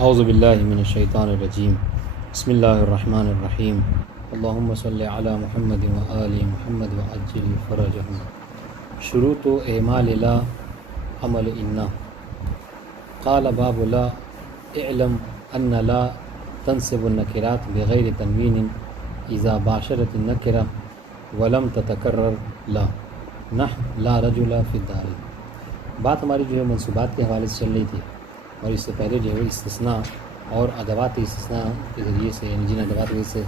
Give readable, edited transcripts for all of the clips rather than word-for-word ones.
اعوذ باللہ من الشیطان الرجیم بسم اللہ الرحمن الرحیم اللہم صلی علی محمد و آل محمد وعجل فرجہم شروط اعمال لا عمل انا قال باب لا اعلم ان لا تنصب النکرات بغیر تنوین اذا باشرت النکرہ ولم تتکرر لا نحو لا رجل فی الدار۔ بات ہماری جو ہے منصوبات کے حوالے سے چل رہی تھی، اور اس سے پہلے جو ہے استثناء اور ادوات استثناء کے ذریعے سے، یعنی جن ادوات کے ذریعے سے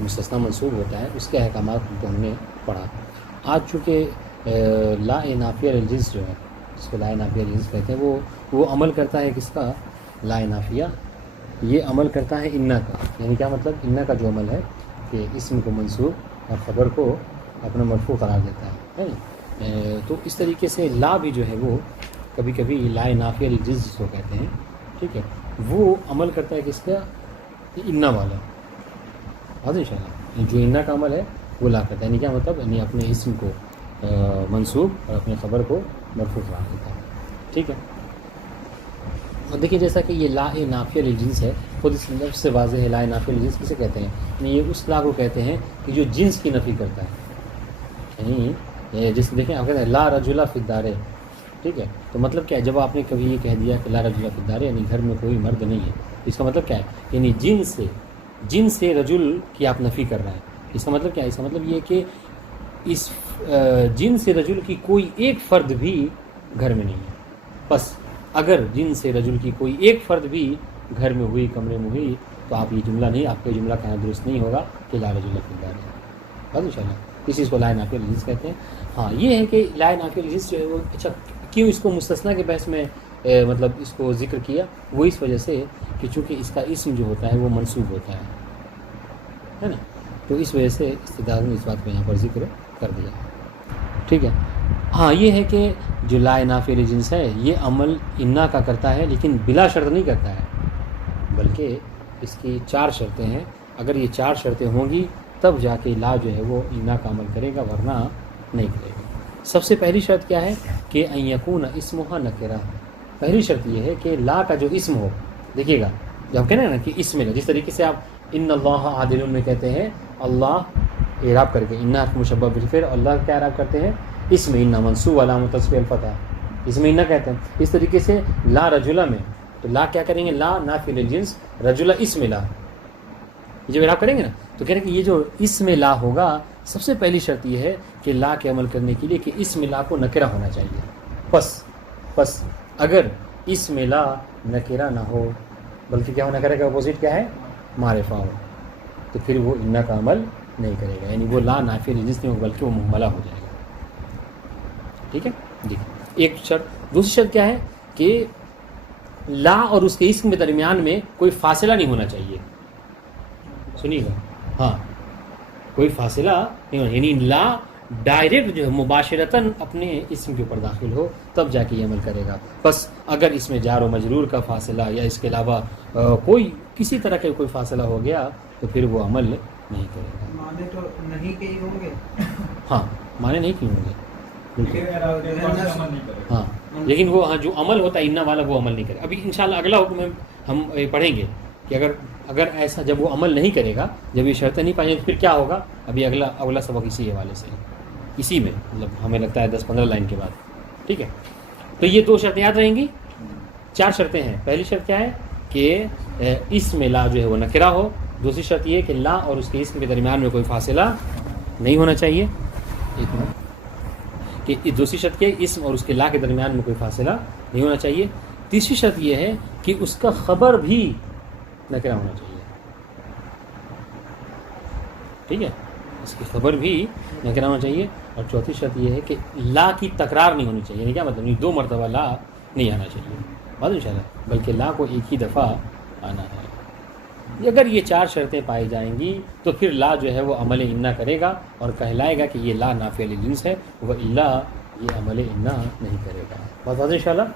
مستثنیٰ منصوب ہوتا ہے اس کے احکامات کو ہم نے پڑھا۔ آج چونکہ لا نافیہ للجنس جو ہے، جس کو لا نافیہ للجنس کہتے ہیں، وہ عمل کرتا ہے کس کا؟ لا نافیہ یہ عمل کرتا ہے انا کا۔ یعنی کیا مطلب؟ انا کا جو عمل ہے کہ اسم کو منصوب اور خبر کو اپنا مرفوع قرار دیتا ہے۔ تو اس طریقے سے لا بھی جو ہے وہ کبھی کبھی لا نافیہ للجنس جس کو کہتے ہیں، ٹھیک ہے، وہ عمل کرتا ہے کس کا؟ انا والا۔ واضح ان شاء اللہ جو انا کا عمل ہے وہ لا کرتا ہے۔ یعنی کیا مطلب؟ یعنی اپنے اسم کو منصوب اور اپنے خبر کو مرفوع قرار دیتا ہے، ٹھیک ہے۔ اور دیکھیے جیسا کہ یہ لا نافیہ للجنس ہے، خود اس لفظ سے واضح ہے لا نافیہ للجنس کسے کہتے ہیں؟ یعنی یہ اس لا کو کہتے ہیں کہ جو جنس کی نفی کرتا ہے۔ یعنی جس دیکھیں آپ کہتے ہیں لا رجل فی الدار، ٹھیک ہے، تو مطلب کیا ہے؟ جب آپ نے کبھی یہ کہہ دیا کہ لا رجل فی الدار یعنی گھر میں کوئی مرد نہیں ہے، اس کا مطلب کیا ہے؟ یعنی جن سے رجل کی آپ نفی کر رہے ہیں۔ اس کا مطلب کیا ہے؟ اس کا مطلب یہ کہ اس جن سے رجل کی کوئی ایک فرد بھی گھر میں نہیں ہے۔ بس اگر جن سے رجل کی کوئی ایک فرد بھی گھر میں ہوئی، کمرے میں ہوئی، تو آپ یہ جملہ نہیں، آپ کا یہ جملہ کہنا درست نہیں ہوگا کہ لا رجل فی الدار ہے۔ بس ان شاء اللہ اس چیز کو لا نافیہ للجنس کہتے ہیں۔ ہاں یہ ہے کہ لا نافیہ للجنس جو ہے وہ اچھا کیوں اس کو مستثنیٰ کے بحث میں مطلب اس کو ذکر کیا؟ وہ اس وجہ سے کہ چونکہ اس کا اسم جو ہوتا ہے وہ منصوب ہوتا ہے نا، تو اس وجہ سے استدلال نے اس بات کو یہاں پر ذکر کر دیا، ٹھیک ہے۔ ہاں یہ ہے کہ جو لا نافیہ للجنس ہے یہ عمل انا کا کرتا ہے، لیکن بلا شرط نہیں کرتا ہے، بلکہ اس کی 4 شرطیں ہیں۔ اگر یہ 4 شرطیں ہوں گی تب جا کے لا جو ہے وہ انا کا عمل کرے گا، ورنہ نہیں کرے گا۔ سب سے پہلی شرط کیا ہے کہ ان یکون اسمھا نکرہ۔ پہلی شرط یہ ہے کہ لا کا جو اسم ہو، دیکھیے گا جب ہم کہتے ہیں نا کہ اسم ہے، جس طریقے سے آپ ان اللہ عادل میں کہتے ہیں اللہ اعراب کر کے انا مشبہ بالفعل، اللہ کیا اعراب کرتے ہیں؟ اسم انا منصوب علامۃ نصبہ الفتح، اسم انا کہتے ہیں۔ اس طریقے سے لا رجلا میں تو لا کیا کریں گے؟ لا نافی للجنس، رجلا اسم لا، جب اعراب کریں گے نا تو کہہ رہے ہیں کہ یہ جو اسم لا ہوگا، سب سے پہلی شرط یہ ہے کہ لا کے عمل کرنے کے لیے کہ اسم لا کو نکرہ ہونا چاہیے۔ پس اگر اسم لا نکرہ نہ ہو، بلکہ کیا ہو؟ نکرہ کا اپوزٹ کیا ہے؟ معرفہ ہو، تو پھر وہ انا کا عمل نہیں کرے گا، یعنی وہ لا نافیہ للجنس نہیں ہوگا بلکہ وہ مہملہ ہو جائے گا، ٹھیک ہے جی۔ ایک شرط۔ دوسری شرط کیا ہے کہ لا اور اس کے اسم کے درمیان میں کوئی فاصلہ نہیں ہونا چاہیے۔ سنیے گا، ہاں کوئی فاصلہ نہیں ہونا، یعنی لا ڈائریکٹ جو ہے مباشرتاً اپنے اسم کے اوپر داخل ہو تب جا کے یہ عمل کرے گا۔ بس اگر اس میں جار و مجرور کا فاصلہ یا اس کے علاوہ کوئی کسی طرح کا کوئی فاصلہ ہو گیا تو پھر وہ عمل نہیں کرے گا۔ معنی تو نہیں کہ ہوں گے، ہاں معنی نہیں کیوں ہوں گے، ہاں لیکن وہ جو عمل ہوتا ہے انا والا وہ عمل نہیں کرے۔ ابھی انشاءاللہ اگلا حکم ہم پڑھیں گے کہ اگر ایسا جب وہ عمل نہیں کرے گا، جب یہ شرطیں نہیں پائیں گے تو پھر کیا ہوگا؟ ابھی اگلا سبق اسی حوالے سے، اسی میں مطلب ہمیں لگتا ہے 10-15 لائن کے بعد، ٹھیک ہے۔ تو یہ 2 شرطیں یاد رہیں گی، 4 شرطیں ہیں۔ پہلی شرط کیا ہے کہ اسم لا جو ہے وہ نکرہ ہو۔ دوسری شرط یہ ہے کہ لا اور اس کے اسم کے درمیان میں کوئی فاصلہ نہیں ہونا چاہیے، کہ دوسری شرط کیا ہے؟ اسم اور اس کے لا کے درمیان میں کوئی فاصلہ نہیں ہونا چاہیے۔ تیسری شرط یہ ہے کہ اس کا خبر بھی نکرہ ہونا چاہیے، ٹھیک ہے، اس کی خبر بھی نکرہ ہونا چاہیے۔ اور چوتھی شرط یہ ہے کہ لا کی تکرار نہیں ہونی چاہیے، یعنی کیا مطلب؟ 2 مرتبہ لا نہیں آنا چاہیے، بات ان شاء اللہ، بلکہ لا کو ایک ہی دفعہ آنا ہے۔ اگر یہ 4 شرطیں پائی جائیں گی تو پھر لا جو ہے وہ عمل انا کرے گا اور کہلائے گا کہ یہ لا نافیہ للجنس ہے، وہ الا یہ عمل انا نہیں کرے گا، بات واضح ان شاء اللہ۔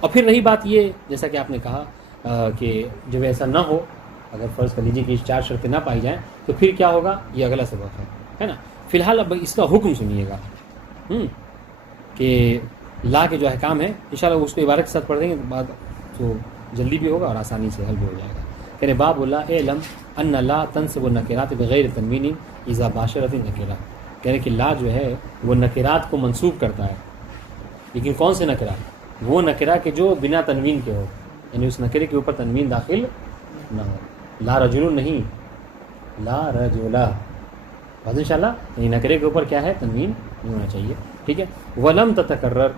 اور پھر رہی بات یہ، جیسا کہ آپ نے کہا کہ جب ایسا نہ ہو، اگر فرض کر لیجیے کہ یہ 4 شرطیں نہ پائی جائیں تو پھر کیا ہوگا؟ یہ اگلا سبق ہے نا۔ فی الحال اب اس کا حکم سنیے گا کہ لا کے جو احکام ہیں انشاءاللہ اس کو عبارت کے ساتھ پڑھ دیں گے، بعد تو جلدی بھی ہوگا اور آسانی سے حل بھی ہو جائے گا. کہنے باب اللہ علم ان لا تنصب النکرات بغیر تنوین اذا باشرت النکرہ. کہنے کہ لا جو ہے وہ نکرات کو منصوب کرتا ہے، لیکن کون سے نکرہ؟ وہ نکرہ کہ جو بنا تنوین کے ہو، یعنی اس نکرے کے اوپر تنوین داخل نہ ہو. لا رجل نہیں، لا رجلا، بس انشاءاللہ یعنی نکرے کے اوپر کیا ہے؟ تنوین نہیں ہونا چاہیے. ٹھیک ہے. ولم تتکرر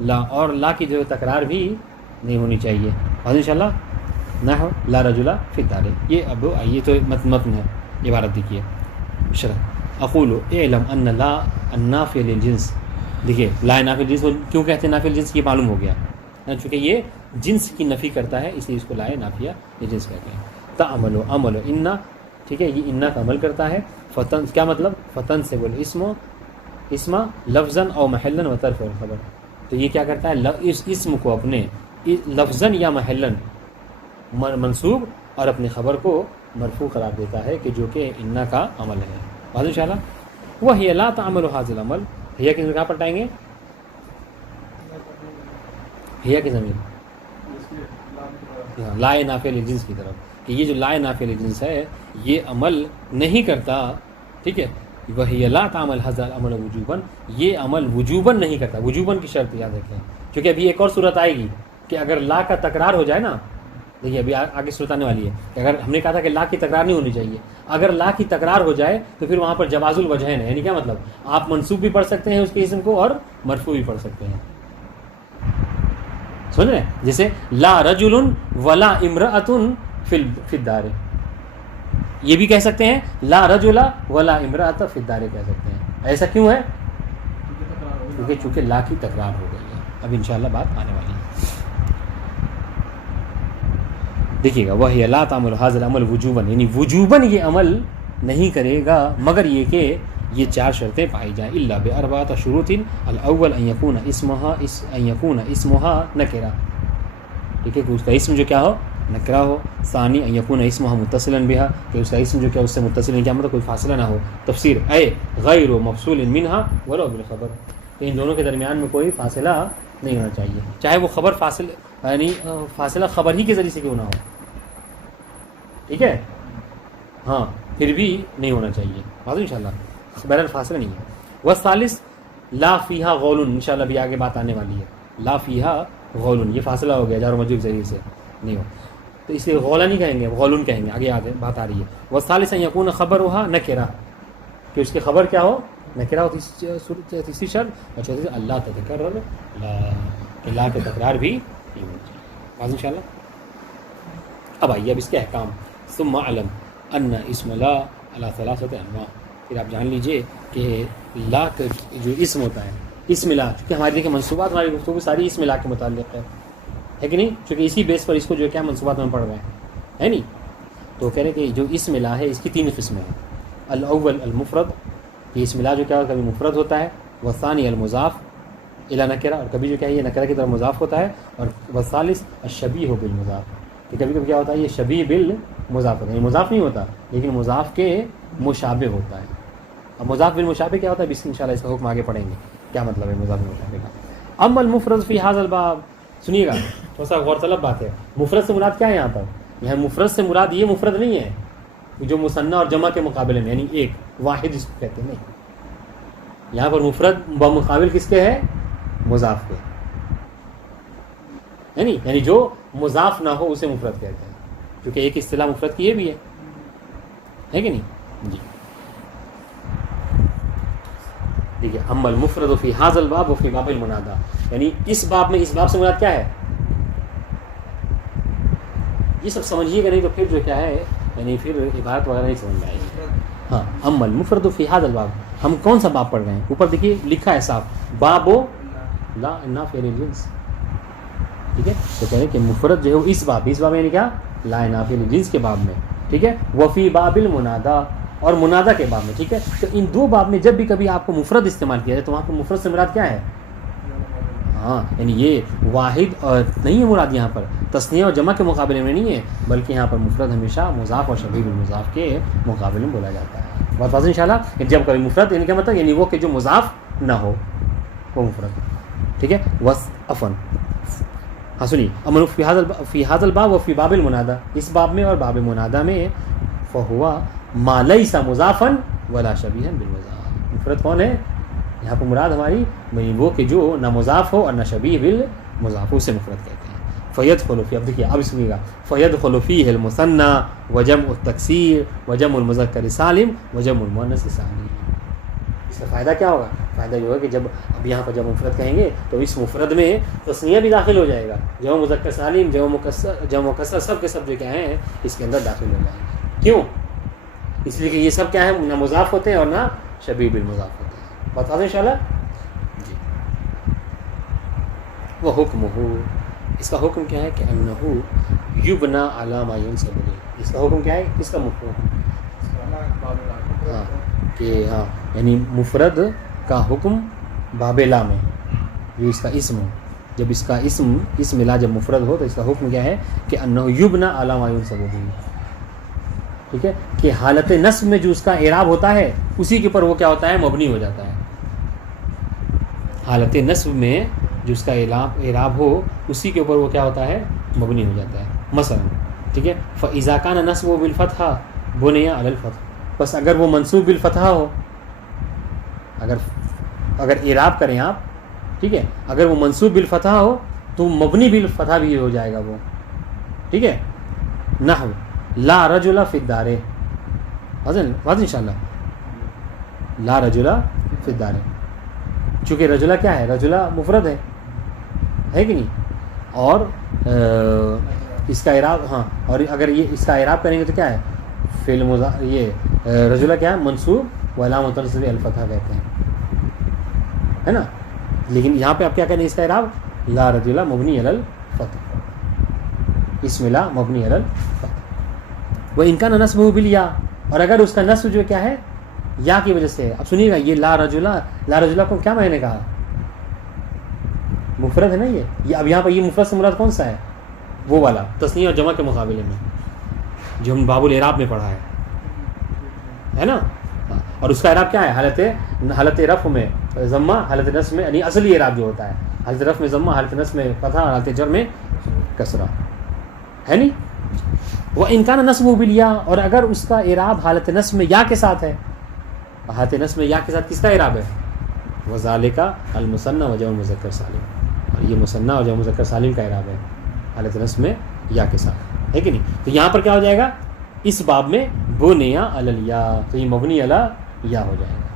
لا، اور لا کی جو تکرار بھی نہیں ہونی چاہیے. بس انشاءاللہ نہ ہو لا رجلا فی الدار. یہ اب یہ تو متن ہے، عبارت دیکھیے شرح. اقول اعلم ان لا النافی للجنس. دیکھیے لا نافی الجنس کیوں کہتے ہیں نافی الجنس؟ یہ معلوم ہو گیا چونکہ یہ جنس کی نفی کرتا ہے، اس لیے اس کو لا نافیہ للجنس کہتے ہیں. تعمل و عمل و انا، ٹھیک ہے، یہ انا کا عمل کرتا ہے. فتن کیا مطلب؟ فتن سے بول اسم لفظاً او محلاً و طرف الخبر. تو یہ کیا کرتا ہے؟ اس اسم کو اپنے لفظاً یا محلاً منصوب اور اپنی خبر کو مرفوع قرار دیتا ہے کہ جو کہ انا کا عمل ہے. بات ان شاء اللہ. وہی لا تعمل هذا العمل، ہیا کس کہاں پلٹائیں گے؟ ہیا کی ضمیر لا نافع للجنس کی طرف، کہ یہ جو لا نافع للجنس ہے یہ عمل نہیں کرتا. ٹھیک ہے. وہی لا تعمل هذا العمل وجوباً، یہ عمل وجوباً نہیں کرتا. وجوباً کی شرط یاد رکھیں، کیونکہ ابھی ایک اور صورت آئے گی کہ اگر لا کا تکرار ہو جائے نا، دیکھیے ابھی آگے صورت آنے والی ہے کہ اگر ہم نے کہا تھا کہ لا کی تکرار نہیں ہونی چاہیے، اگر لا کی تکرار ہو جائے تو پھر وہاں پر جواز الوجہین ہے. یعنی کیا مطلب؟ آپ منصوب بھی پڑھ سکتے ہیں اس کے اسم کو اور مرفوع بھی پڑھ سکتے ہیں. سمجھ رہے ہیں؟ جیسے لا رجل ولا امرأۃ فی الدار، یہ بھی کہہ سکتے ہیں لا رجل ولا امرأۃ فی الدار کہہ سکتے ہیں. ایسا کیوں ہے؟ کیونکہ چونکہ لا کی تکرار ہو گئی ہے. اب انشاءاللہ بات آنے والی ہے. دیکھیے گا وہی لا تعمل هذا العمل وجوباً، یعنی وجوباً یہ عمل نہیں کرے گا مگر یہ کہ یہ چار شرطیں پائی جائیں. الا باربعۃ شروط، الاول ان يكون اسمها نکرہ. ٹھیک ہے، کہ اس کا اسم جو کیا ہو؟ نکرہ ہو. ثانی ان يكون اسمها متصلا بها، کہ اس کا اسم جو کیا اس سے متصل ہے، کیا مطلب کوئی فاصلہ نہ ہو. تفسیر اے غیر مفصول منها ولو بالخبر، تو ان دونوں کے درمیان میں کوئی فاصلہ نہیں ہونا چاہیے، چاہے وہ خبر یعنی فاصلہ خبر ہی کے ذریعے سے کیوں نہ ہو. ٹھیک ہے، ہاں پھر بھی نہیں ہونا چاہیے. بات انشاءاللہ بہرحال فاصلہ نہیں ہے. والثالث لا فیہا غول، انشاءاللہ بھی آگے بات آنے والی ہے. لا فیہا غول، یہ فاصلہ ہو گیا جار و مجرور کے ذریعے سے نہیں ہو، تو اس لیے غولا نہیں کہیں گے، غولن کہیں گے. آگے بات آ رہی ہے. والثالث ان یکون خبرها نکرہ، کہ اس کی خبر کیا ہو؟ نکرہ ہو. تیسری شرط اور چوتھی اللہ تتکرر لا، کہ لا کے تکرار بھی نہیں ہونا چاہیے. بات انشاءاللہ. اب آئیے اب اس کے احکام. ثم علم ان اسم لا علی ثلاثۃ انواع، پھر آپ جان لیجئے کہ لا کا جو اسم ہوتا ہے، اسم لا، چونکہ ہماری دیکھیں منصوبات ہماری گفتگو ساری اسم لا کے متعلق ہے کہ نہیں، چونکہ اسی بیس پر اس کو جو کیا منصوبات میں پڑھ رہے ہیں ہے نہیں. تو کہہ رہے کہ جو اسم لا ہے اس کی تین قسمیں ہیں. الاول المفرد، یہ اسم لا جو کیا کبھی مفرد ہوتا ہے. والثانی المضاف الی نکرہ، اور کبھی جو کیا یہ نکرہ کی طرف مضاف ہوتا ہے. اور والثالث الشبیہ بالمضاف، کہ کبھی کبھی کیا ہوتا ہے یہ شبیہ بالمضاف ہوتا ہے، یہ مضاف نہیں ہوتا لیکن مضاف کے مشابہ ہوتا ہے. اب مضاف بالمشابہ کیا ہوتا ہے؟ ان شاء اللہ اس کا حکم آگے پڑھیں گے کیا مطلب ہے مضاف بالمشابہ کا. اما المفرد فی ھذا الباب، سنیے گا تھوڑا سا غور طلب بات ہے. مفرد سے مراد کیا ہے یہاں پر؟ یہاں مفرد سے مراد یہ مفرد نہیں ہے جو مثنی اور جمع کے مقابلے میں، یعنی ایک واحد اس کو کہتے ہیں. نہیں، یہاں پر مفرد بمقابل کس کے ہے؟ مضاف کے. یعنی جو مضاف نہ ہو اسے مفرد کہتے ہیں، کیونکہ ایک اصطلاح مفرد کی یہ بھی ہے کہ نہیں جی. دیکھیے اما المفرد فی ھذا الباب وفی باب المنادا، یعنی اس باب میں، اس باب سے مراد کیا ہے یہ سب سمجھیے گا، نہیں تو پھر جو کیا ہے یعنی پھر عبارت وغیرہ نہیں سمجھ میں آئے گی. ہاں اما المفرد فی ھذا الباب، ہم کون سا باب پڑھ رہے ہیں؟ اوپر دیکھیے لکھا ہے صاف، باب لا نافع للجنس. ٹھیک ہے، تو کہہ رہے کہ مفرد جو ہے اس باب یعنی کیا؟ لا نافع للجنس کے باب میں. ٹھیک ہے، وفی باب المنادا، اور منادا کے باب میں. ٹھیک ہے، تو ان دو باب میں جب بھی کبھی آپ کو مفرد استعمال کیا جائے تو وہاں پر مفرد سے مراد کیا ہے؟ ہاں یعنی یہ واحد اور نہیں ہے مراد، یہاں پر تثنیہ اور جمع کے مقابلے میں نہیں ہے، بلکہ یہاں پر مفرد ہمیشہ مضاف اور شبیہ بالمضاف کے مقابلے میں بولا جاتا ہے. بات واضح انشاءاللہ. جب کبھی مفرد یعنی کیا مطلب؟ یعنی وہ کہ جو مضاف نہ ہو وہ مفرد. ٹھیک ہے، ہاں سنیے، امن فی هذا الباب و فی باب المنادى، اس باب میں اور باب منادى میں فہوا ما لیس مضافا ولا شبیہا بالمضاف، مفرد کون ہے یہاں پر مراد ہماری وہ کہ جو نہ مضاف ہو اور نہ شبیہ بالمضاف، اسے مفرد کہتے ہیں. فیدخل فی، اب دیکھیے اب سنیے گا، فیدخل فیہ المثنى وجمع التکسیر وجمع المذکر سالم وجمع المؤنث سالم. اس کا فائدہ کیا ہوگا؟ فائدہ یہ ہوگا کہ جب اب یہاں پر جب مفرد کہیں گے تو اس مفرد میں تثنیہ بھی داخل ہو جائے گا، جمع مذکر سالم جمع مکسر سب کے سب جو کیا ہیں اس کے اندر داخل ہو جائیں گے. کیوں؟ اس لیے کہ یہ سب کیا ہے، نہ مضاف ہوتے ہیں اور نہ شبیہ بالمضاف ہوتے ہیں. بتا دیں انشاءاللہ جی. وہ حکم ہو، اس کا حکم کیا ہے کہ انہو یبنا علی ما ینصب الیہ. اس کا حکم کیا ہے، اس کا مفہوم ہاں کہ ہاں یعنی مفرد کا حکم باب لا میں جو اس کا اسم ہو، جب اس کا اسم لا جب مفرد ہو تو اس کا حکم کیا ہے کہ انہو یبنا علی ما ینصب الیہ. ٹھیک ہے، کہ حالت نصب میں جو اس کا اعراب ہوتا ہے اسی کے اوپر وہ کیا ہوتا ہے، مبنی ہو جاتا ہے. حالت نصب میں جو اس کا اعراب ہو اسی کے اوپر وہ کیا ہوتا ہے، مبنی ہو جاتا ہے. مثلا ٹھیک ہے، فاذا کان نصبه بالفتحہ بنی علی الفتح، بس اگر وہ منصوب بالفتحہ ہو، اگر اعراب کریں آپ، ٹھیک ہے، اگر وہ منصوب بالفتحہ ہو تو مبنی بالفتحہ بھی ہو جائے گا وہ. ٹھیک ہے، نحو لا رجل فی الدار، واضح انشاءاللہ، لا رجل فی الدار، چونکہ رجلہ کیا ہے، رجلہ مفرد ہے کہ نہیں، اور اس کا اعراب ہاں، اور اگر یہ اس کا اعراب کریں گے تو کیا ہے، فعل یہ رجلہ کیا ہے، منصوب و علامۃ نصبہ الفتحہ کہتے ہیں، ہے نا. لیکن یہاں پہ آپ کیا کریں، اس کا اعراب لا رجلہ مبنی علی الفتح، اسم لا مبنی علی الفتح. وہ ان کا نصب بالیا، اور اگر اس کا نصب جو کیا ہے یا کی وجہ سے ہے. اب سنیے گا، یہ لا رجلہ کو کیا میں نے کہا، مفرد ہے نا یہ اب یہاں پر یہ مفرد سے مراد کون سا ہے، وہ والا تثنیہ اور جمع کے مقابلے میں جو ہم باب الاعراب میں پڑھا ہے نا. اور اس کا اعراب کیا ہے، حالت رفع میں ضمہ، حالت نصب میں یعنی اصلی اعراب جو ہوتا ہے حالت رفع میں ضمہ، حالت نصب میں فتحہ اور حالت جر میں کسرہ ہے نہیں. وہ انکان نصب بالیا، اور اگر اس کا اعراب حالت نصب میں یا کے ساتھ ہے، حالت نصب میں یا کے ساتھ کس کا اعراب ہے، وذالک المثنى وجمع المذکر سالم، اور یہ مثنیٰ اور جمع مذکر سالم کا اعراب ہے حالت نصب میں یا کے ساتھ، ہے کہ نہیں. تو یہاں پر کیا ہو جائے گا، اس باب میں بنی علی الیا، تو یہ مبنی علی یا ہو جائے گا.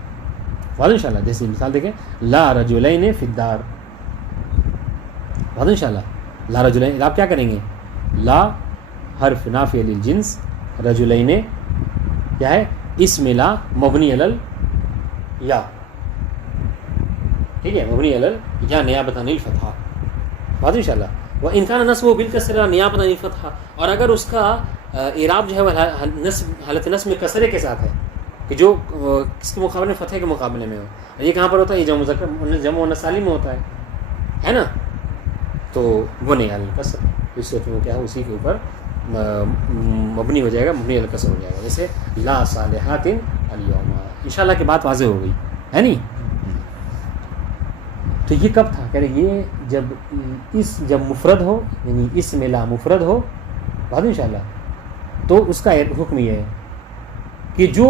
واضح انشاءاللہ. جیسے مثال دیکھیں، لا رجلین فی الدار، واضح انشاءاللہ. لا رجلین، آپ کیا کریں گے، لا حرف نافی للجنس، رجلین کیا ہے، اسم لا مبنی علی یا، ٹھیک ہے، مبنی علی یا نیابۃ عن الفتحہ. واضح انشاءاللہ. وہ انکان نصب بالکسرہ نیابۃ عن الفتحہ، اور اگر اس کا اعراب جو ہے وہ حالت نصب میں کسرے کے ساتھ ہے، کہ جو کس کے مقابلے میں، فتح کے مقابلے میں ہو. یہ کہاں پر ہوتا ہے، یہ جمع مؤنث سالم میں ہوتا ہے نا. تو وہ نہیں علی الکسر، اس صورت میں کیا ہے، اسی کے اوپر مبنی ہو جائے گا، مبنی علی الکسر ہو جائے گا. جیسے لا صالحات اليوم. انشاءاللہ کی بات واضح ہو گئی ہے نہیں. تو یہ کب تھا، کہہ رہے یہ جب مفرد ہو، یعنی اس میں لا مفرد ہو، بات انشاءاللہ، تو اس کا حکم یہ ہے کہ جو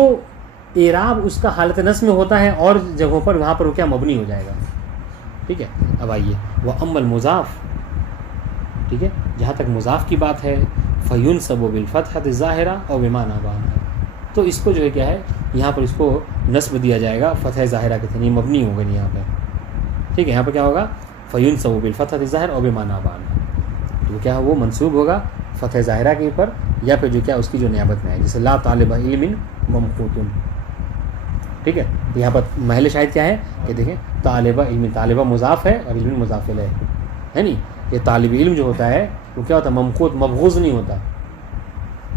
اعراب اس کا حالت نصب میں ہوتا ہے اور جگہوں پر وہاں پر وہ کیا مبنی ہو جائے گا. ٹھیک ہے. اب آئیے، وہ اما المضاف، ٹھیک ہے، جہاں تک مضاف کی بات ہے، فینصب بالفتحۃ الظاہرہ اور بمعنی بانا، تو اس کو جو ہے کیا ہے، یہاں پر اس کو نصب دیا جائے گا فتح ظاہرہ کے تھے، مبنی ہوگا نہیں یہاں پہ. ٹھیک ہے، یہاں پہ کیا ہوگا، فینصب بالفتحۃ الظاہرہ اور بمعنی بانا، تو کیا ہے وہ منصوب ہوگا فتح ظاہرہ کے اوپر، یا پھر جو کیا اس کی جو نیابت میں ہے، جیسے لا طالب علم ممقوت. ٹھیک ہے. یہاں پر محل شاہد کیا ہے کہ دیکھیں، طالب علم، طالبہ مضاف ہے اور علم مضاف الیہ ہے نہیں. یہ طالب علم جو ہوتا ہے وہ کیا ہوتا ہے، ممقوت، مبغوض نہیں ہوتا.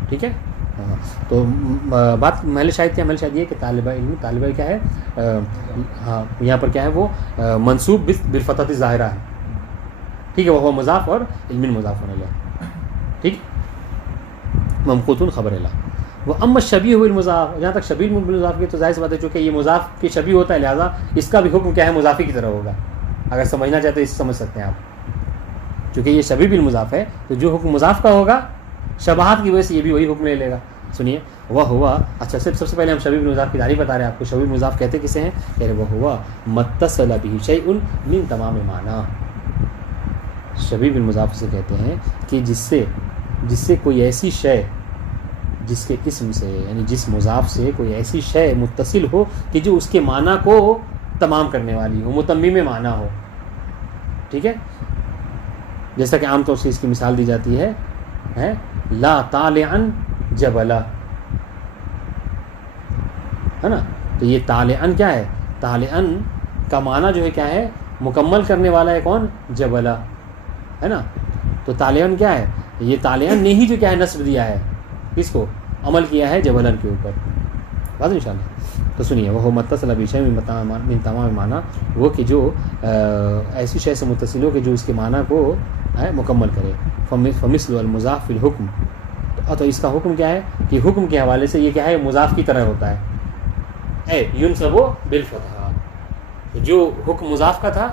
ٹھیک ہے. ہاں، تو بات محل شاہد کیا، محل شاہد یہ کہ طالبہ علم کیا ہے، ہاں یہاں پر کیا ہے وہ منصوب بالفتحۃ الظاہرہ ہے. ٹھیک ہے، وہ مضاف اور علم مضاف الیہ. ٹھیک، ممقوت خبر اللہ. وہ اما شبیہ بالمضاف، جہاں تک شبیہ بالمضاف کی تو ظاہر سی بات ہے، چونکہ یہ مضاف کی شبیہ ہوتا ہے، لہٰذا اس کا بھی حکم کیا ہے، مضافی کی طرح ہوگا. اگر سمجھنا چاہتے ہیں اس سے سمجھ سکتے ہیں آپ. چونکہ یہ شبیہ بالمضاف ہے تو جو حکم مضاف کا ہوگا شباہت کی وجہ سے یہ بھی وہی حکم لے لے گا. سنیے وہ ہوا. اچھا سب سے پہلے ہم شبیہ بالمضاف کی تعریف بتا رہے ہیں آپ کو. شبیہ بالمضاف کہتے کسے ہیں؟ کہہ رہے وہ ہوا متصل به شیء من تمام معنی. شبیہ بالمضاف سے کہتے ہیں کہ جس سے کوئی ایسی شے جس کے اسم سے یعنی جس مضاف سے کوئی ایسی شے متصل ہو کہ جو اس کے معنی کو تمام کرنے والی ہو، متمم معنی ہو. ٹھیک ہے، جیسا کہ عام طور سے اس کی مثال دی جاتی ہے لا طالعا جبلا، ہے نا. تو یہ طالعا کیا ہے؟ طالعا کا معنی جو ہے کیا ہے؟ مکمل کرنے والا ہے کون؟ جبلا، ہے نا. تو طالعا کیا ہے؟ یہ طالعا نے ہی جو کیا ہے نصب دیا ہے، کس کو؟ عمل کیا ہے جبلن کے اوپر. بات ان شاء اللہ. تو سنیے وہ متصل بشیء من تمام معنی، وہ کہ جو ایسی شے سے متصل ہو کہ جو اس کے معنی کو مکمل کرے. فمثل المضاف فی الحکم، تو اس کا حکم کیا ہے کہ حکم کے حوالے سے یہ کیا ہے؟ مضاف کی طرح ہوتا ہے. ینصب بالفتحہ، جو حکم مضاف کا تھا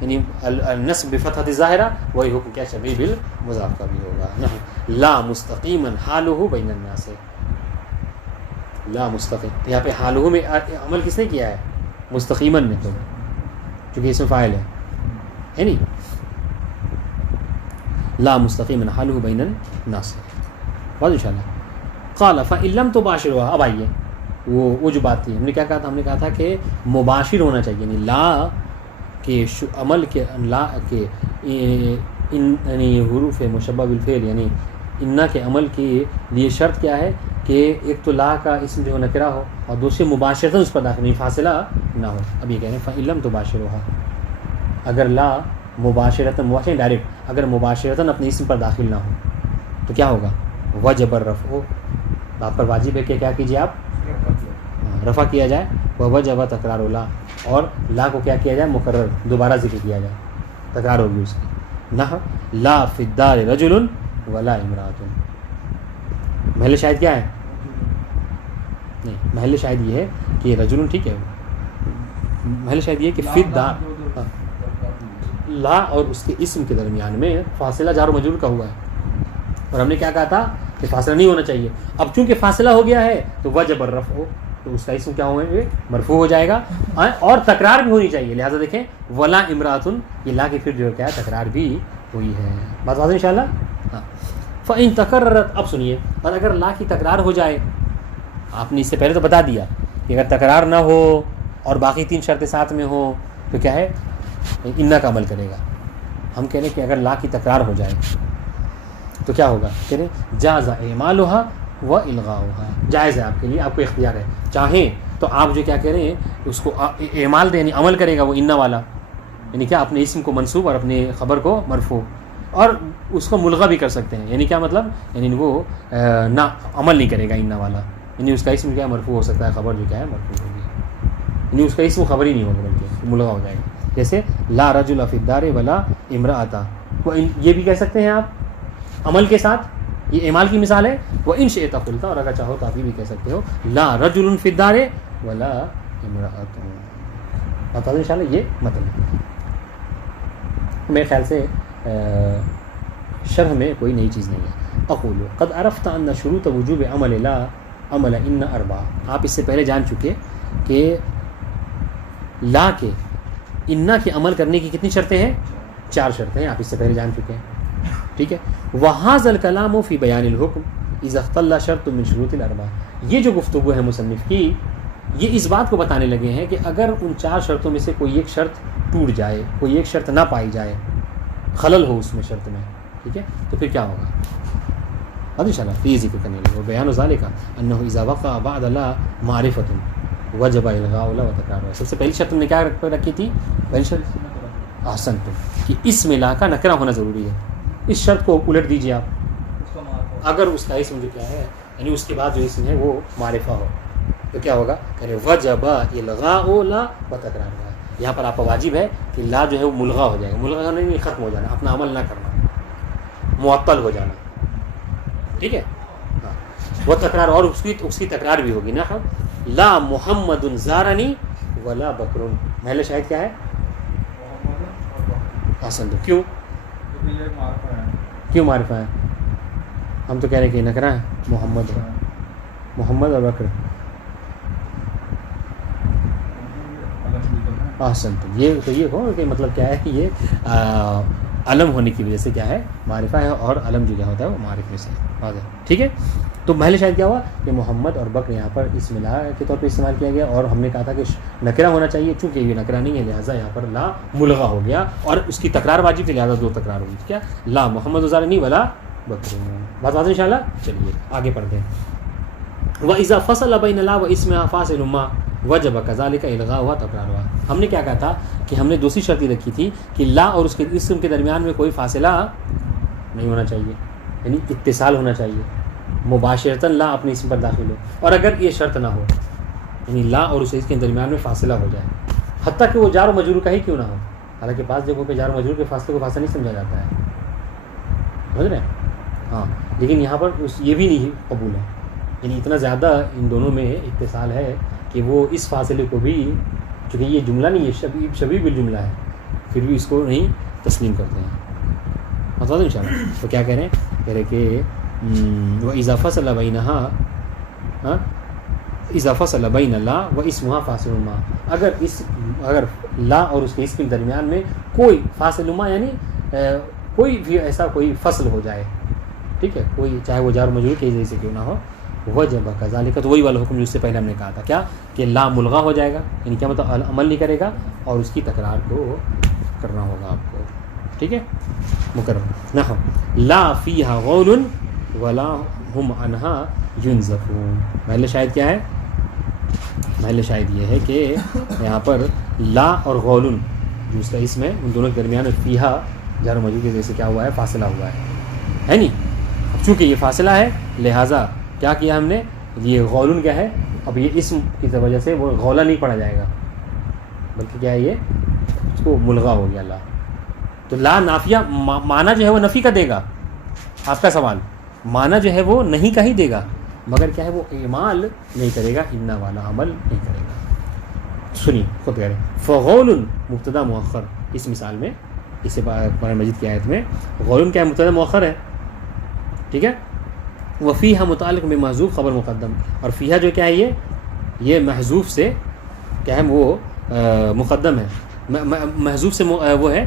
یعنی النصب بفتحۃ الظاہرہ، وہی حکم کیا شبیہ بالمضاف کا بھی ہوگا. لا مستقیما حالہ بین الناس، لا مستقیم. یہاں پہ حالہ میں عمل کس نے کیا ہے؟ مستقیما نے، تو چونکہ اس میں فاعل ہے نہیں. لا مستقیما حالہ بین الناس. بات ان شاء اللہ. قال فإن لم تباشرها، اب آئیے وہ جو بات تھی ہم نے کیا کہا تھا؟ ہم نے کہا تھا کہ مباشر ہونا چاہیے، یعنی لا کے عمل کے لا کے یعنی حروف مشبہ بالفعل یعنی انا کے عمل کے لیے شرط کیا ہے کہ ایک تو لا کا اسم جو نکرہ ہو اور دوسرے مباشرتاً اس پر داخل نہیں، فاصلہ نہ ہو. اب یہ کہہ رہے ہیں فإن لم تباشرها، اگر لا مباشرتاً ڈائریکٹ اگر مباشرتاً اپنے اسم پر داخل نہ ہو تو کیا ہوگا؟ وجب الرفع، آپ پر واجب ہے کہ کیا کیجیے آپ؟ رفع کیا جائے. وجب تکرار لا، اور لا کو کیا کیا جائے؟ مقرر، دوبارہ ذکر کیا جائے، تکرار ہوگی اس کی. نہ لا فی الدار رجل ولا امرأۃ. محل شاہد کیا ہے؟ نہیں، محل شاہد یہ ہے کہ رجل، ٹھیک ہے، محل شاہد یہ ہے کہ فی الدار لا اور اس کے اسم کے درمیان میں فاصلہ جار و مجرور کا ہوا ہے، اور ہم نے کیا کہا تھا کہ فاصلہ نہیں ہونا چاہیے. اب چونکہ فاصلہ ہو گیا ہے تو وجب الرفع، تو اس کا اسم کیا ہوگا؟ مرفوع ہو جائے گا، اور تکرار بھی ہونی چاہیے. لہٰذا دیکھیں ولا امراتن، یہ لا کی پھر جو کیا ہے تکرار بھی ہوئی ہے. بات واضح انشاءاللہ. ہاں. فإن تکررت، اب سنیے، اور اگر لا کی تکرار ہو جائے، آپ نے اس سے پہلے تو بتا دیا کہ اگر تکرار نہ ہو اور باقی 3 شرطیں ساتھ میں ہوں تو کیا ہے؟ انا کا عمل کرے گا. ہم کہہ رہے ہیں کہ اگر لا کی تکرار ہو جائے تو کیا ہوگا؟ کہہ رہے ہیں جاز اعمالها و الغاؤها، جائز ہے آپ کے لیے، آپ کو اختیار ہے. چاہیں تو آپ جو کیا کہہ رہے ہیں اس کو اعمال دیں، یعنی عمل کرے گا وہ انا والا، یعنی کیا اپنے اسم کو منصوب اور اپنے خبر کو مرفوع، اور اس کو ملغا بھی کر سکتے ہیں. یعنی کیا مطلب؟ یعنی وہ نہ عمل نہیں کرے گا انا والا، یعنی اس کا اسم کیا مرفوع ہو سکتا ہے، خبر جو کیا ہے مرفوع ہوگی، یعنی اس کا اسم خبر ہی نہیں ہوگا بلکہ ملغا ہو جائے گا. جیسے لا رجل فی الدار ولا امرأۃ، وہ یہ بھی کہہ سکتے ہیں آپ عمل کے ساتھ، یہ اعمال کی مثال ہے. وہ ان شئت قلت، اور اگر چاہو تو آپ یہ بھی کہہ سکتے ہو لا رجل فی الدار ولا امرأۃ. بتا دیں انشاءاللہ یہ مطلب. میرے خیال سے شرح میں کوئی نئی چیز نہیں ہے. اقول قد عرفت ان شروط وجوب عمل لا عمل ان اربع، آپ اس سے پہلے جان چکے کہ لا کے انا کے عمل کرنے کی کتنی شرطیں ہیں؟ 4 شرطیں ہیں، آپ اس سے پہلے جان چکے ہیں. ٹھیک ہے. وَهَذَا الْكَلَامُ فِي بَيَانِ الْحُكْمِ إِذَا اخْتَلَّ شَرْطٌ مِّن شُرُوطِ الْأَرْبَعِ. یہ جو گفتگو ہے مصنف کی، یہ اس بات کو بتانے لگے ہیں کہ اگر ان 4 شرطوں میں سے کوئی ایک شرط ٹوٹ جائے، کوئی ایک شرط نہ پائی جائے، خلل ہو اس میں شرط میں، ٹھیک ہے، تو پھر کیا ہوگا؟ اب انشاءاللہ یہ ذکر کرنے لگے. بیان ذالک انه اذا وقع بعد لا معرفۃ وجب الغاء لا وتکرار. سب سے پہلی شرط نے کیا رکھی تھی؟ پہلی شرط احسنتم، کہ اس میں لا کا نکرہ ہونا ضروری ہے. اس شرط کو الٹ دیجیے آپ، اگر اس کا اسم جو کیا ہے یعنی اس کے بعد جو اسم ہے وہ معرفہ ہو تو کیا ہوگا؟ کہ وجب الغاء لا وتکرار. یہاں پر آپ کا واجب ہے کہ لا جو ہے وہ ملغا ہو جائے گا. ملغا ہونے میں ختم ہو جانا، اپنا عمل نہ کرنا، معطل ہو جانا. ٹھیک ہے. وہ تکرار، اور اس کی تکرار بھی ہوگی نا. لا محمد زارنی ولا بکر. محل شاہد کیا ہے؟ حسن. کیوں؟ معرفہ ہے. کیوں معرفہ ہے؟ ہم تو کہہ رہے ہیں کہ نکرہ ہے. محمد اور بکر. احسن. تو یہ ہو کہ مطلب کیا ہے کہ یہ علم ہونے کی وجہ سے کیا ہے معرفہ ہے, اور علم جو کیا ہوتا ہے وہ معرف میں سے واضح. ٹھیک ہے. تو محل شاید کیا ہوا کہ محمد اور بکر یہاں پر اسم لا کے طور پہ استعمال کیا گیا, اور ہم نے کہا تھا کہ نکرہ ہونا چاہیے, چونکہ یہ نکرہ نہیں ہے لہٰذا یہاں پر لا ملغا ہو گیا, اور اس کی تکرار واجب تھی لہٰذا 2 تکرار ہوگی. کیا لا محمد وزار نہیں ولا بکر. بات واضح ان شاء اللہ. چلیے آگے پڑھتے ہیں. وَإِذَا فَصَلَ بَيْنَ لَا وَإِسْمِهَا فَاصِلٌ مَا وَجَبَ كَذَلِكَ إِلْغَاؤُهَا تَكْرَارُهَا. ہم نے کیا کہا تھا کہ ہم نے دوسری شرط رکھی تھی کہ لا اور اس کے اسم کے درمیان میں کوئی فاصلہ نہیں ہونا چاہیے, یعنی اتصال ہونا چاہیے, مباشرتاً لا اپنے اسم پر داخل ہو, اور اگر یہ شرط نہ ہو یعنی لا اور اس کے درمیان میں فاصلہ ہو جائے, حتیٰ کہ وہ جار و مجرور کا ہی کیوں نہ ہو. حالانکہ بعض جگہوں پہ جار و مجرور کے فاصلے کو فاصلہ نہیں سمجھا جاتا ہے, سمجھ رہے ہیں؟ ہاں, لیکن یہاں پر یہ بھی نہیں قبول ہے, یعنی اتنا زیادہ ان دونوں میں اتصال ہے کہ وہ اس فاصلے کو بھی, چونکہ یہ جملہ نہیں ہے شبیہ بالجملہ ہے, پھر بھی اس کو نہیں تسلیم کرتے ہیں. بتا دوں ان شاء اللہ. تو کیا کہہ رہے ہیں؟ کہہ رہے کہ وَإِذَا فَصَلَ بَيْنَهَا إِذَا فَصَلَ بَيْنَ لَا وَإِسْمُهَا فَاصِلٌ مَا, اگر لا اور اس کے اسم کے درمیان میں کوئی فاصل ما یعنی کوئی بھی ایسا کوئی فصل ہو جائے, ٹھیک ہے, کوئی چاہے وہ جار و مجرور کے ذریعے سے کیوں نہ ہو, وجب کذالک, تو وہی والا حکم جس سے پہلے ہم نے کہا تھا, کیا کہ لا ملغا ہو جائے گا, یعنی کیا مطلب عمل نہیں کرے گا اور اس کی تکرار کو کرنا ہوگا آپ کو. ٹھیک ہے. مکرر نحو لا فیہا غول ولا ہم عنہا ینزفون. محل شاہد کیا ہے؟ محل شاہد یہ ہے کہ یہاں پر لا اور غول جو اس کا اسم ہے ان دونوں کے درمیان فیہا جار و مجرور کی وجہ سے کیا ہوا ہے, فاصلہ ہوا ہے نہیں. اب چونکہ یہ فاصلہ ہے لہٰذا کیا کیا ہم نے, یہ غولن کیا ہے, اب یہ اسم کی وجہ سے وہ غولہ نہیں پڑھا جائے گا بلکہ کیا ہے, یہ اس کو ملغا ہو گیا لا. تو لا نافیہ معنی جو ہے وہ نفی کا دے گا. آپ کا سوال, معنی جو ہے وہ نہیں کا ہی دے گا, مگر کیا ہے وہ اعمال نہیں کرے گا, انا والا عمل نہیں کرے گا. سنیے خود کہہ رہے ہیں فغول مبتدا مؤخر. اس مثال میں اس قرآن مجید کی آیت میں غول کیا ہے, مبتدا مؤخر ہے, ٹھیک ہے. وفیہا متعلق میں محذوف خبر مقدم, اور فیہا جو کیا ہے یہ محذوف سے کیا ہے وہ مقدم ہے, محذوف سے وہ ہے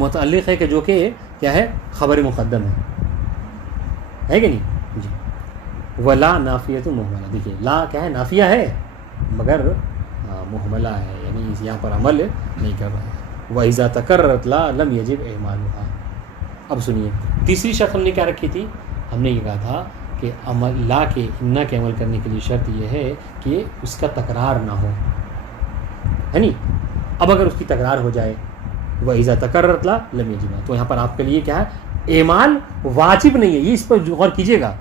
متعلق ہے کہ جو کہ کیا ہے خبر مقدم ہے کہ نہیں جی. ولا نافیۃ محملہ, دیکھیے لا کیا ہے نافیہ ہے مگر محملہ ہے, یعنی یہاں پر عمل نہیں کر رہا ہے. وَإِذَا تَكَرَّرَتْ لَا لَمْ يَجِبْ إِعْمَالُهَا. اب سنیے تیسری شرط ہم نے کیا رکھی تھی, ہم نے یہ کہا تھا کہ عمل لا کے انا کے عمل کرنے کے لیے شرط یہ ہے کہ اس کا تکرار نہ ہو, ہے نہیں. اب اگر اس کی تکرار ہو جائے وَإِذَا تَكَرَّرَتْ لَا لَمْ يَجِبْ, تو یہاں پر آپ کے لیے کیا ہے اعمال واجب نہیں ہے. یہ اس پر غور کیجیے گا,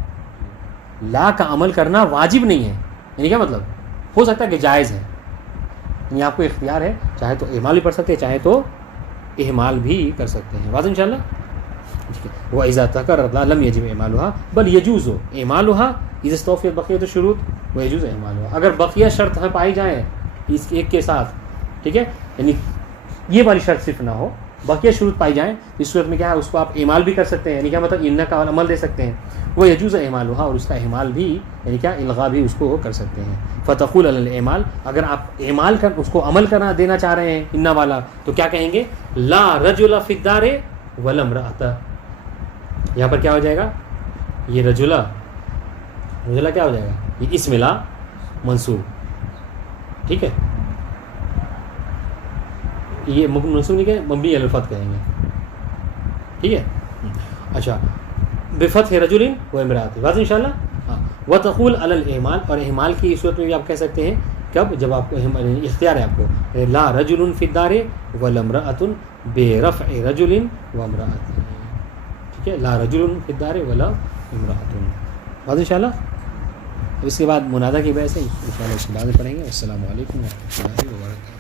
لا کا عمل کرنا واجب نہیں ہے, یعنی کیا مطلب, ہو سکتا ہے کہ جائز ہے, یعنی آپ کو اختیار ہے, چاہے تو اعمال بھی پڑھ سکتے ہیں چاہے تو اہمال بھی کر سکتے ہیں. واضح انشاءاللہ. وَإِذَا تَكَرَّرَتْ لَا لَمْ يَجِبْ إِعْمَالُهَا بَلْ يَجُوزُ إِعْمَالُهَا إِذَا اسْتَوْفِيَتْ بَقِيَّةُ الشُّرُوطِ وَيَجُوزُ إِعْمَالُهَا. اگر بقیہ شرط پائی جائیں اس ایک کے ساتھ, ٹھیک ہے, یعنی یہ والی شرط صرف نہ ہو, بقیہ شروط پائی جائیں, اس صورت میں کیا ہے اس کو آپ اعمال بھی کر سکتے ہیں, یعنی کیا مطلب ان کا عمل دے سکتے ہیں. وہ یجوز اعمالها, اور اس کا اعمال بھی یعنی کیا الغا بھی اس کو کر سکتے ہیں. فتقول علی الاعمال, اگر آپ اعمال کر اس کو عمل کرنا دینا چاہ رہے ہیں ان والا, تو کیا کہیں گے لا رجل فی الدار ولا امرأۃ. یہاں پر کیا ہو جائے گا, یہ رجلا کیا ہو جائے گا, یہ اسم لا منصوب, ٹھیک ہے, یہ منصوب نہیں کہ مبنی علی الفتح کہیں گے, ٹھیک ہے. اچھا بفتح رجل و امرأۃ, واضح انشاءاللہ. ہاں وتقول علی الاعمال, اور اعمال کی صورت میں بھی آپ کہہ سکتے ہیں کب, جب آپ کو اختیار ہے آپ کو لا رجل فی الدار ولا امرأۃ برفع رجل و امرأۃ, ٹھیک ہے, لا رجل فی الدار ولا امرأۃ. واضح انشاءاللہ. اس کے بعد منادہ کی بحث ہے, انشاءاللہ اس کے بعد پڑھیں گے. السلام علیکم و رحمۃ اللہ وبرکاتہ.